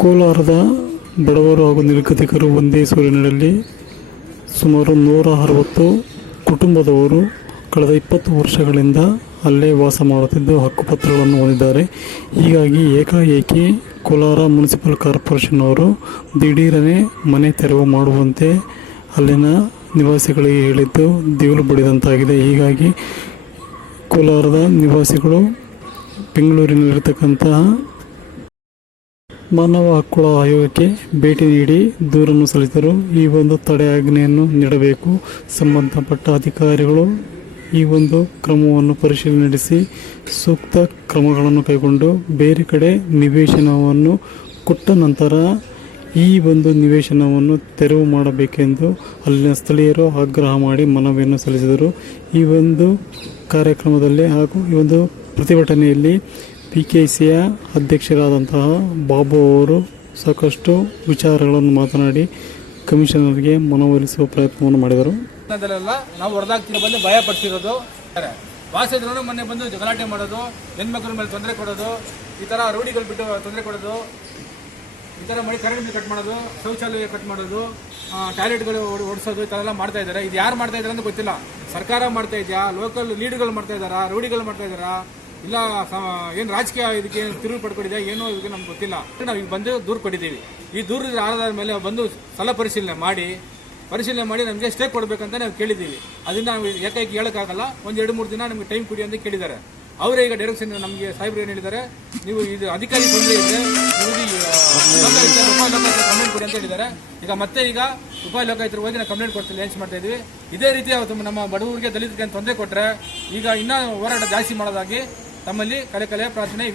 ಕೋಲಾರದ ಬಡವರು ಹಾಗೂ ನಿರ್ಗತಿಕರು ಒಂದೇ ಸೂರಿನಡಿಯಲ್ಲಿ ಸುಮಾರು ನೂರ ಅರವತ್ತು ಕುಟುಂಬದವರು ಕಳೆದ ಇಪ್ಪತ್ತು ವರ್ಷಗಳಿಂದ ಅಲ್ಲೇ ವಾಸ ಮಾಡುತ್ತಿದ್ದು ಹಕ್ಕುಪತ್ರಗಳನ್ನು ಹೊಂದಿದ್ದಾರೆ. ಹೀಗಾಗಿ ಏಕಾಏಕಿ ಕೋಲಾರ ಮುನ್ಸಿಪಲ್ ಕಾರ್ಪೊರೇಷನ್ ಅವರು ದಿಢೀರನೆ ಮನೆ ತೆರವು ಮಾಡುವಂತೆ ಅಲ್ಲಿನ ನಿವಾಸಿಗಳಿಗೆ ಹೇಳಿದ್ದು ದಿವಲು ಬಡಿದಂತಾಗಿದೆ. ಹೀಗಾಗಿ ಕೋಲಾರದ ನಿವಾಸಿಗಳು ಬೆಂಗಳೂರಿನಲ್ಲಿರ್ತಕ್ಕಂತಹ ಮಾನವ ಹಕ್ಕುಗಳ ಆಯೋಗಕ್ಕೆ ಭೇಟಿ ನೀಡಿ ದೂರನ್ನು ಸಲ್ಲಿಸಿದರು. ಈ ಒಂದು ತಡೆ ಆಜ್ಞೆಯನ್ನು ನೀಡಬೇಕು. ಸಂಬಂಧಪಟ್ಟ ಅಧಿಕಾರಿಗಳು ಈ ಒಂದು ಕ್ರಮವನ್ನು ಪರಿಶೀಲನೆ ನಡೆಸಿ ಸೂಕ್ತ ಕ್ರಮಗಳನ್ನು ಕೈಗೊಂಡು ಬೇರೆ ಕಡೆ ನಿವೇಶನವನ್ನು ಕೊಟ್ಟ ನಂತರ ಈ ಒಂದು ನಿವೇಶನವನ್ನು ತೆರವು ಮಾಡಬೇಕೆಂದು ಅಲ್ಲಿನ ಸ್ಥಳೀಯರು ಆಗ್ರಹ ಮಾಡಿ ಮನವಿಯನ್ನು ಸಲ್ಲಿಸಿದರು. ಈ ಒಂದು ಕಾರ್ಯಕ್ರಮದಲ್ಲಿ ಹಾಗೂ ಈ ಒಂದು ಪ್ರತಿಭಟನೆಯಲ್ಲಿ ಪಿ ಕೆ ಸಿಯ ಅಧ್ಯಕ್ಷರಾದಂತಹ ಬಾಬು ಅವರು ಸಾಕಷ್ಟು ವಿಚಾರಗಳನ್ನು ಮಾತನಾಡಿ ಕಮಿಷನರ್ಗೆ ಮನವೊಲಿಸುವ ಪ್ರಯತ್ನವನ್ನು ಮಾಡಿದರು. ನಾವು ಹೊಡೆದಾಗ್ತೀವಿ ಬಂದು ಭಯ ಪಡಿಸಿರೋದು ಮೊನ್ನೆ ಬಂದು ಗಲಾಟೆ ಮಾಡೋದು, ಹೆಣ್ಮಕ್ಳ ಮೇಲೆ ತೊಂದರೆ ಕೊಡೋದು, ಈ ಥರ ರೂಢಿಗಳು ಬಿಟ್ಟು ತೊಂದರೆ ಕೊಡೋದು, ಈ ಥರ ಮಳೆ ಕರೆಂಟ್ ಕಟ್ ಮಾಡೋದು, ಶೌಚಾಲಯ ಕಟ್ ಮಾಡೋದು ಟಾಯ್ಲೆಟ್ಗಳು ಓಡಿಸೋದು, ಈ ಥರ ಎಲ್ಲ ಮಾಡ್ತಾ ಇದ್ದಾರೆ. ಇದು ಯಾರು ಮಾಡ್ತಾ ಇದ್ದಾರೆ ಅಂತ ಗೊತ್ತಿಲ್ಲ. ಸರ್ಕಾರ ಮಾಡ್ತಾ ಇದೆಯಾ? ಲೋಕಲ್ ಲೀಡ್ಗಳು ಮಾಡ್ತಾ ಇದ್ದಾರಾ? ರೂಢಿಗಳು ಮಾಡ್ತಾ ಇದ್ದಾರಾ? ಇಲ್ಲ ಏನು ರಾಜಕೀಯ ಇದಕ್ಕೆ ತಿರುವು ಪಡ್ಕೊಂಡಿದೆ, ಏನೋ ಇದಕ್ಕೆ ನಮ್ಗೆ ಗೊತ್ತಿಲ್ಲ. ನಾವು ಈಗ ಬಂದು ದೂರು ಕೊಟ್ಟಿದ್ದೀವಿ. ಈ ದೂರದ ಆಧಾರದ ಮೇಲೆ ಬಂದು ಸ್ಥಳ ಪರಿಶೀಲನೆ ಮಾಡಿ ಪರಿಶೀಲನೆ ಮಾಡಿ ನಮಗೆ ಸ್ಟೇ ಕೊಡಬೇಕಂತ ನಾವು ಕೇಳಿದ್ದೀವಿ. ಅದನ್ನ ನಾವು ಏಕೈಕಿ ಹೇಳೋಕ್ಕಾಗಲ್ಲ. ಒಂದು ಎರಡು ಮೂರು ದಿನ ನಮಗೆ ಟೈಮ್ ಕೊಡಿ ಅಂತ ಕೇಳಿದ್ದಾರೆ. ಅವರೇ ಈಗ ಡೈರೆಕ್ಷನ್ ನಮಗೆ ಸಾಹೇಬ್ರು ಏನು ಹೇಳಿದ್ದಾರೆ? ನೀವು ಇದು ಅಧಿಕಾರಿ ತೊಂದರೆ ಇದೆ ಕಂಪ್ಲೇಂಟ್ ಕೊಡಿ ಅಂತ ಹೇಳಿದ್ದಾರೆ. ಈಗ ಮತ್ತೆ ಈಗ ಉಪ ಲೋಕಾಯುಕ್ತರು ಹೋಗಿ ನಾವು ಕಂಪ್ಲೇಂಟ್ ಕೊಡ್ತೀವಿ ಲೇಂಚ್ ಮಾಡ್ತಾ ಇದ್ವಿ ಇದೇ ರೀತಿ ನಮ್ಮ ಬಡವರಿಗೆ ದಲಿತರಿಗೆ ತೊಂದರೆ ಕೊಟ್ಟರೆ ಈಗ ಇನ್ನೂ ಹೋರಾಟ ಜಾಸ್ತಿ ಮಾಡೋದಾಗಿ ತಮ್ಮಲ್ಲಿ ಕಲೆ ಕಲೆಯ ಪ್ರಾರ್ಥನೆ